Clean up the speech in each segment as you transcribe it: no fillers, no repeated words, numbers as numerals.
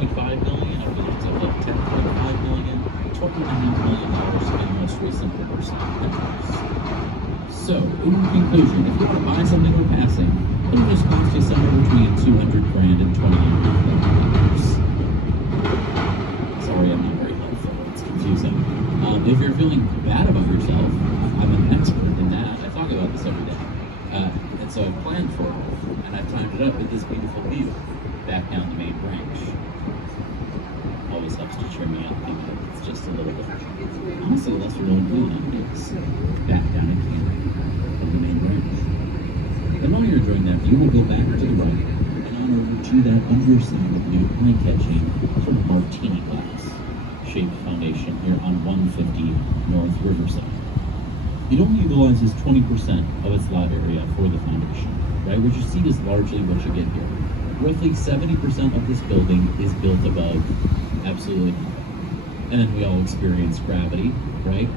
$10.5 million, I believe it's up to $10.5 million, $29 million in the most recent Riverside entries. So, in conclusion, if you want to buy something or passing, it'll just cost you somewhere between $200,000 and $28,000. Sorry, I'm not very helpful. It's confusing. If you're feeling bad about yourself, I'm an expert in that. I talk about this every day. And so I've planned for it, and I've timed it up with this beautiful view back down the main branch. Always helps to cheer me up, even if it's just a little bit. Honestly, less we don't do nowadays. Back down in Canada, on the main branch. And while you're enjoying that view, we'll go back to the right and on over to that underside of new eye-catching sort of martini glass shaped foundation here on 150 North Riverside. It only utilizes 20% of its lot area for the foundation, right? What you see is largely what you get here. Roughly 70% of this building is built above absolutely nothing. And then we all experience gravity, right?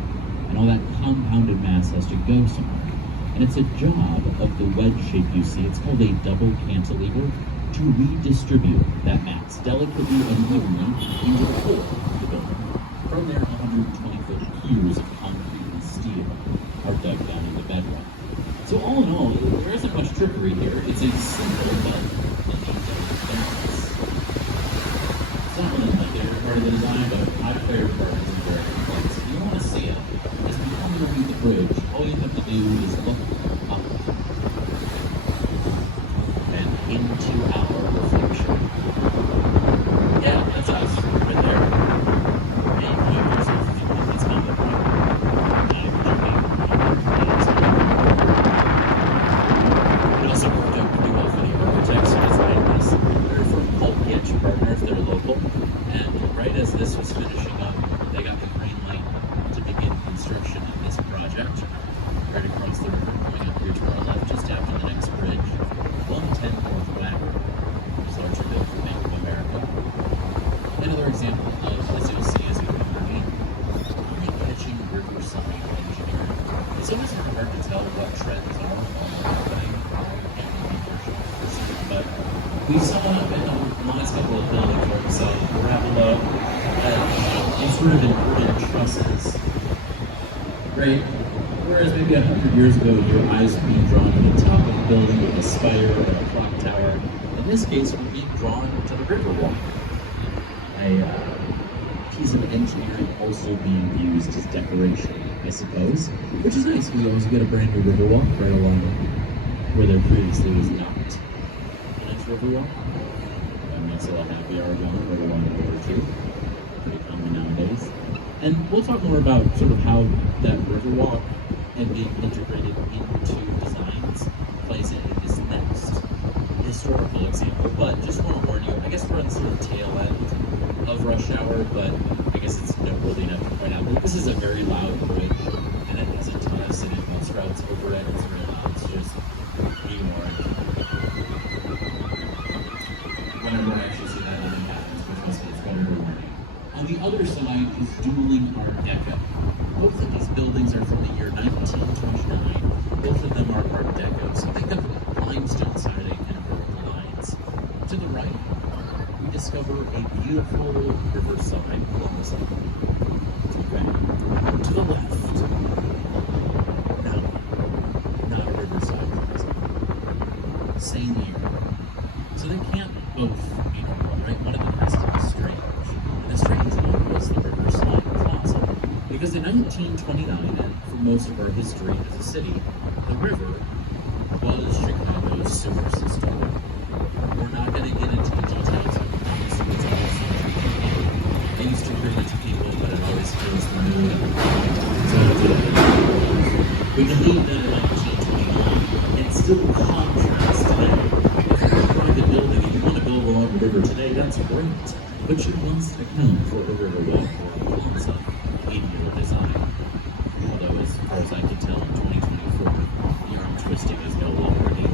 And all that compounded mass has to go somewhere. And it's a job of the wedge shape you see, it's called a double cantilever, to redistribute that mass delicately and evenly into the core of the building. From there, 120-foot piers of concrete and steel are dug down into bedrock. So all in all, there isn't much trickery here. It's a simple but balance. Some of them, like they're part of the design, but my favorite part is very complex. If you want to see it, as we come underneath the bridge, all you have to do is look up and into our reflection. Yeah, that's us, right there. And you can yourself if you want. It's not the point. Not even joking. It also worked out pretty well for the architects who designed this. They're from Polketch Partners, they're local. And right as this was finishing up, they got the green light to begin construction of this project. Right across the river, coming up here to our left, just after the next bridge. 110 North Wagner, larger built for Bank of America. Another example of, as you'll see as we come underneath, eye-catching riverside engineering. It's always hard to tell what trends are happening but we saw in the last couple of buildings where we saw gravel and sort of in urban trusses, right? Whereas maybe 100 years ago, your eyes were being drawn to the top of the building with a spire or a clock tower. In this case, we're being drawn to the Riverwalk. A piece of engineering also being used as decoration, I suppose, which is nice because you always get a brand new Riverwalk right along where there previously was not a nice Riverwalk. That makes a happy hour going right along the river too. Pretty common nowadays. And we'll talk more about sort of how that Riverwalk and being integrated into designs plays into this next historical example. But just want to warn you, I guess we're on the sort of tail end of rush hour, but I guess it's noteworthy enough to point out that this is a very loud bridge, and it has a ton of city bus routes over it. It's very loud. It's just being warned. Whenever I actually see that even happens, which must be it's better to warn you. On the other side is dueling Art Deco. Both of these buildings are from the year 1929. Both of them are Art Deco. So think of limestone siding and vertical lines. To the right, we discover a beautiful riverside along the side. Okay. To the left, not a riverside plaza. Same year. So they can't both be normal, right? One of them has to be strange. And the strange one was the Riverside Plaza. Because in 1929, and for most of our history as a city, the river was Chicago's sewer system. We're not going to get into the details of this. It's awesome. I used to bring it to people, but it always kills the mood. So I did it. We can leave that in 1929 and still contrast today. If you're a private building and you want to build along the river today, that's great. But you must account for a river walk or concept in your design. Although, as far as I can tell, in 2024, the arm twisting is no longer needed.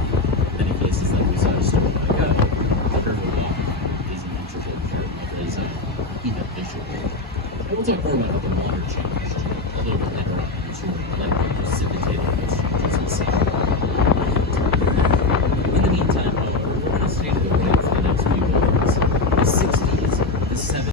Many places like we saw a story by Go, the river walk is an integral part of his even visual. And we'll talk more about how the water changed a little bit later on in the like the precipitated changes we see. In the meantime, however, we're going to stay to the right for the next few buildings. The 60s 7